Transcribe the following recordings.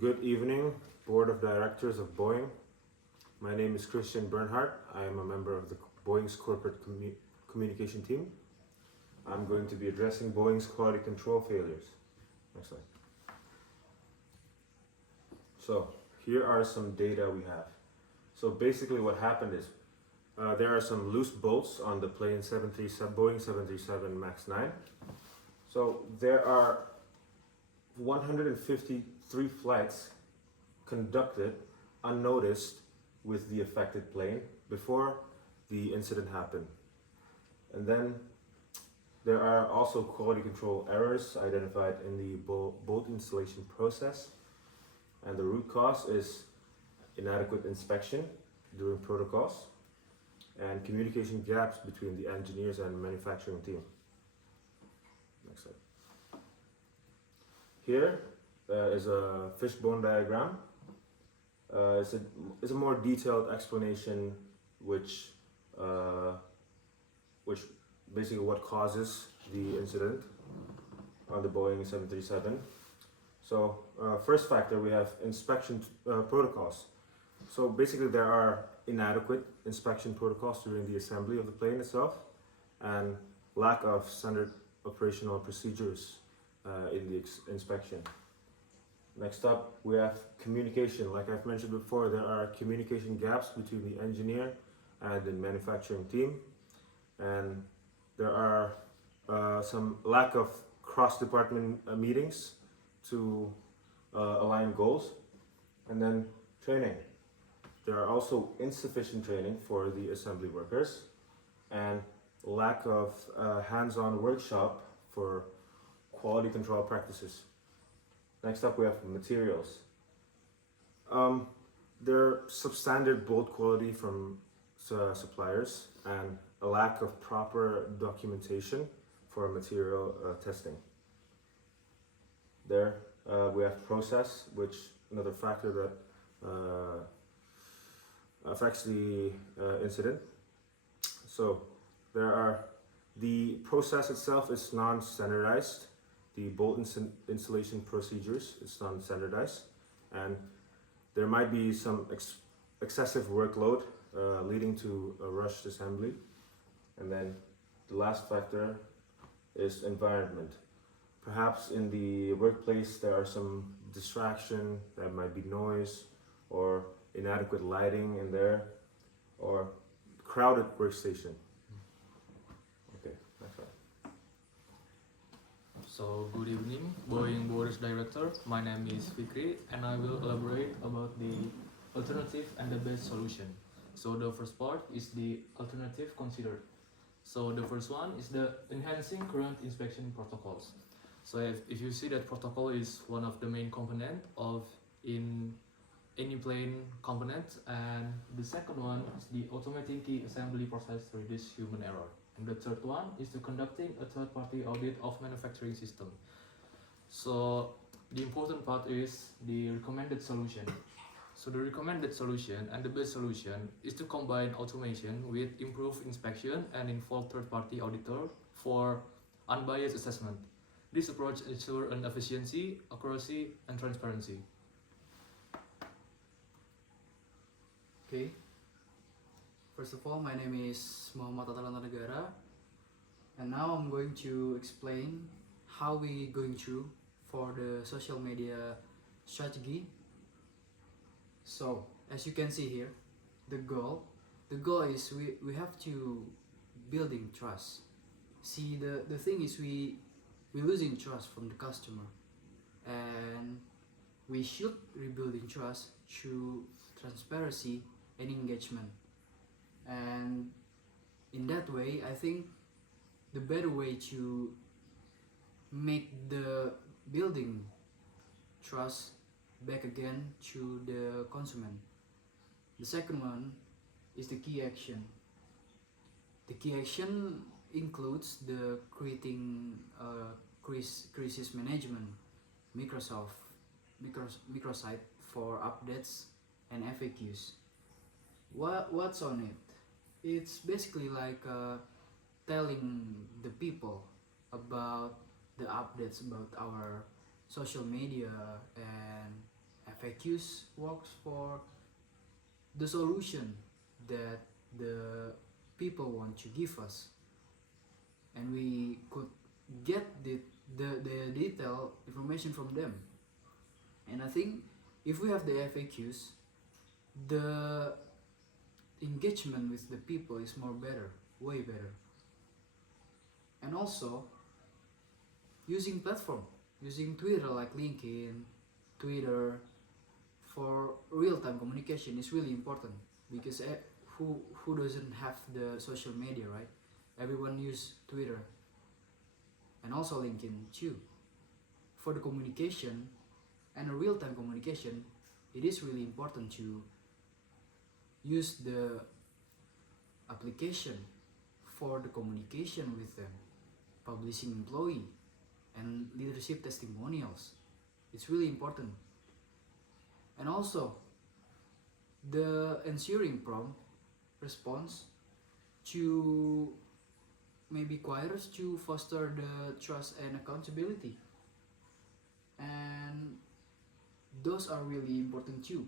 Good evening, Board of Directors of Boeing. My name is Bernhardt. I am a member of the Boeing's corporate communication team. I'm going to be addressing Boeing's quality control failures. Next slide. So here are some data we have. So basically what happened is there are some loose bolts on the plane Boeing 737 MAX 9. So there are 153 flights conducted unnoticed with the affected plane before the incident happened. And then there are also quality control errors identified in the bolt installation process. And the root cause is inadequate inspection during protocols and communication gaps between the engineers and manufacturing team. Next slide. Here is a fishbone diagram. It's a more detailed explanation which basically what causes the incident on the Boeing 737. So first factor, we have inspection protocols. So basically there are inadequate inspection protocols during the assembly of the plane itself and lack of standard operational procedures in the inspection. Next up, we have communication. Like I've mentioned before, there are communication gaps between the engineer and the manufacturing team, and there are some lack of cross-department meetings to align goals. And then training. There are also insufficient training for the assembly workers and lack of hands-on workshop for quality control practices. Next up, we have materials. There are substandard bolt quality from suppliers and a lack of proper documentation for material testing. There we have process, which another factor that affects the incident. So the process itself is non-standardized. The bolt installation procedures is non-standardized, and there might be some excessive workload leading to a rushed assembly. And then the last factor is environment. Perhaps in the workplace there are some distraction, there might be noise or inadequate lighting in there or crowded workstation. Okay, that's right. So, good evening, Boeing Board's Director. My name is Fiqri and I will elaborate about the alternative and the best solution. So, the first part is the alternative considered. So, the first one is the enhancing current inspection protocols. So, if you see that protocol is one of the main component of in any plane component, and the second one is the automating key assembly process to reduce human error. And the third one is to conducting a third-party audit of manufacturing system. So the important part is the recommended solution. So the recommended solution and the best solution is to combine automation with improved inspection and involve third-party auditor for unbiased assessment. This approach ensures an efficiency, accuracy, and transparency. Okay. First of all, my name is Attala Natanegara, and now I'm going to explain how we going through for the social media strategy. So, as you can see here, the goal is we have to building trust. See, the thing is we losing trust from the customer, and we should rebuilding trust through transparency and engagement. And in that way, I think the better way to make the building trust back again to the consumer. The second one is the key action. The key action includes the creating crisis management, microsite for updates and FAQs. What's on it? It's basically like telling the people about the updates about our social media and FAQs works for the solution that the people want to give us, and we could get the detailed information from them. And I think if we have the FAQs, the engagement with the people is way better. And also using Twitter like LinkedIn, Twitter for real-time communication is really important, because who doesn't have the social media, right? Everyone use Twitter and also LinkedIn too. For the communication and a real-time communication, it is really important to use the application for the communication with them, publishing employee and leadership testimonials. It's really important. And also the ensuring prompt response to maybe queries to foster the trust and accountability. And those are really important too,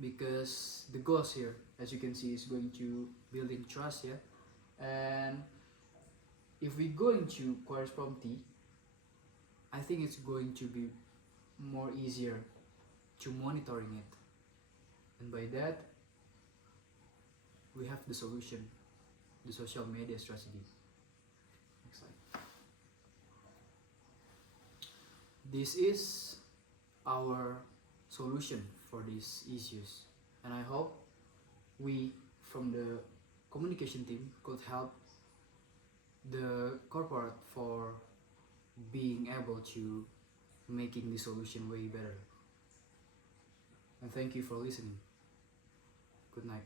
because the goals here, as you can see, is going to building trust, yeah. And if we go into queries promptly, I think it's going to be more easier to monitoring it, and by that we have the solution, the social media strategy. Next slide. This is our solution for these issues, and I hope we from the communication team could help the corporate for being able to making the solution way better. And thank you for listening. Good night.